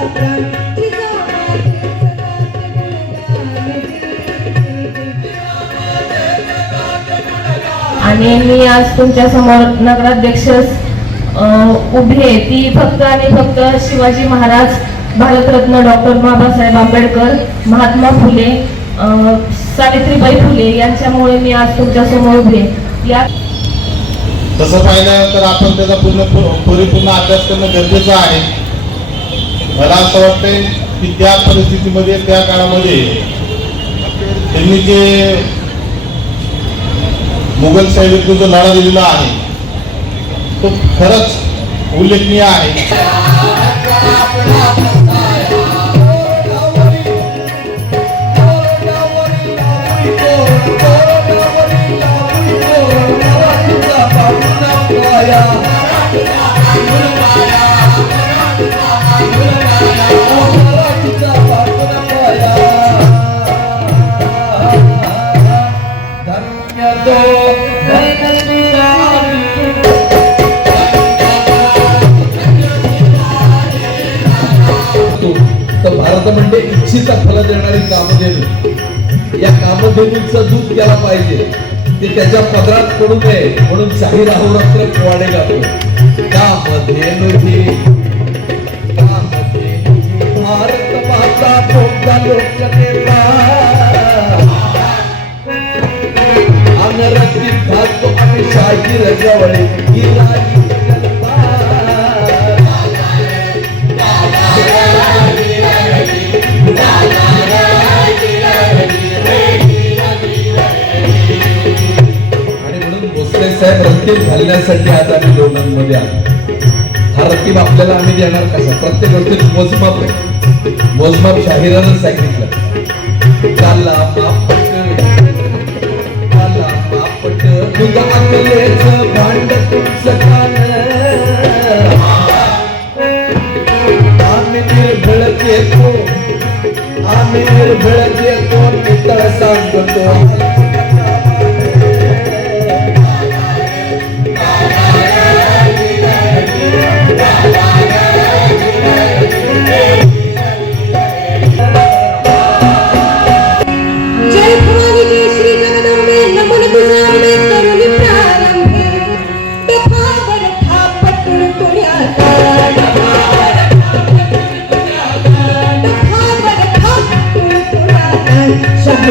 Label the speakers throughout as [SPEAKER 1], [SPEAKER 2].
[SPEAKER 1] आणि
[SPEAKER 2] मी आज तुमच्यासमोर नगराध्यक्ष उभी आहे. ती फक्त आणि फक्त शिवाजी महाराज भारतरत्न डॉक्टर बाबासाहेब आंबेडकर महात्मा फुले सावित्रीबाई फुले यांच्यामुळे मी आज तुमच्यासमोर उभी आहे. या
[SPEAKER 3] तसं पाहिलं तर आपण त्याचा पूर्ण परिपूर्ण अभ्यास करणं गरजेचं आहे. मला असं वाटतंय की त्या परिस्थितीमध्ये त्या काळामध्ये त्यांनी जे मुघल विरुद्ध जो लढा दिलेला आहे तो खरंच उल्लेखनीय आहे.
[SPEAKER 4] अर्थ म्हणजे इच्छित फल देणारी कामधेनू. या कामधेनूचं दूध त्याला पाहिजे. ते त्याच्या पदरात पडू नये म्हणून शाही राहुरात्र पोवाडे गातो. कामधेनू ही कामधेनू ही भारत माता कोणता लोकनेता? अनरती घालतो आम्ही शाही रजवळे ही भोसले प्रत्येक घालण्यासाठी आज आम्ही दोघांमध्ये आलो हा रत्तीब आपल्याला आम्ही देणार कसा? प्रत्येक गोष्टीत मोजमाप आहे. मोजमाप शाहिरानं सांगितलं. चालला मापट काला मापट दुधातलेच भांड तुमचं कान. आम्ही निर्भळ येतो आम्ही निर्भळ येतो पितळ सांगतो.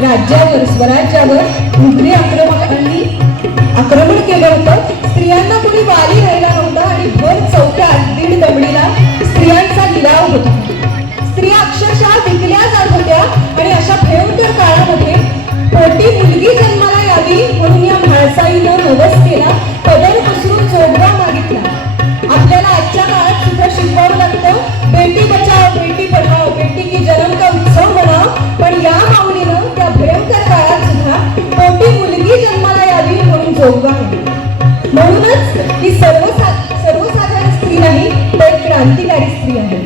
[SPEAKER 1] राज्यावर स्वराज्यावर मुघली आक्रमकांनी आक्रमण केलं होतं. स्त्रियांना कुणी वारी राहिला नव्हता आणि भर चौकात दीड दमडीला स्त्रियांचा लिलाव होता. मी अक्षरशः विकल्या जात होत्या आणि अशा भयंकर काळामध्ये पोटी मुलगी जन्माला यावी म्हणून या म्हाळसाईनं नवस केला पदर पसरून जोडवा मागितला. आपल्याला आजच्या काळात सुद्धा शिकवावं लागतं बेटी बचाव बेटी पढाव बेटी की जन्म का उत्सव बनाव पण या माऊलीनं त्या भयंकर काळात सुद्धा पोटी मुलगी जन्माला यावी म्हणून जोडवा म्हणूनच ही सर्वसा सर्वसाधारण स्त्री नाही पण क्रांतिकारी स्त्री आहे.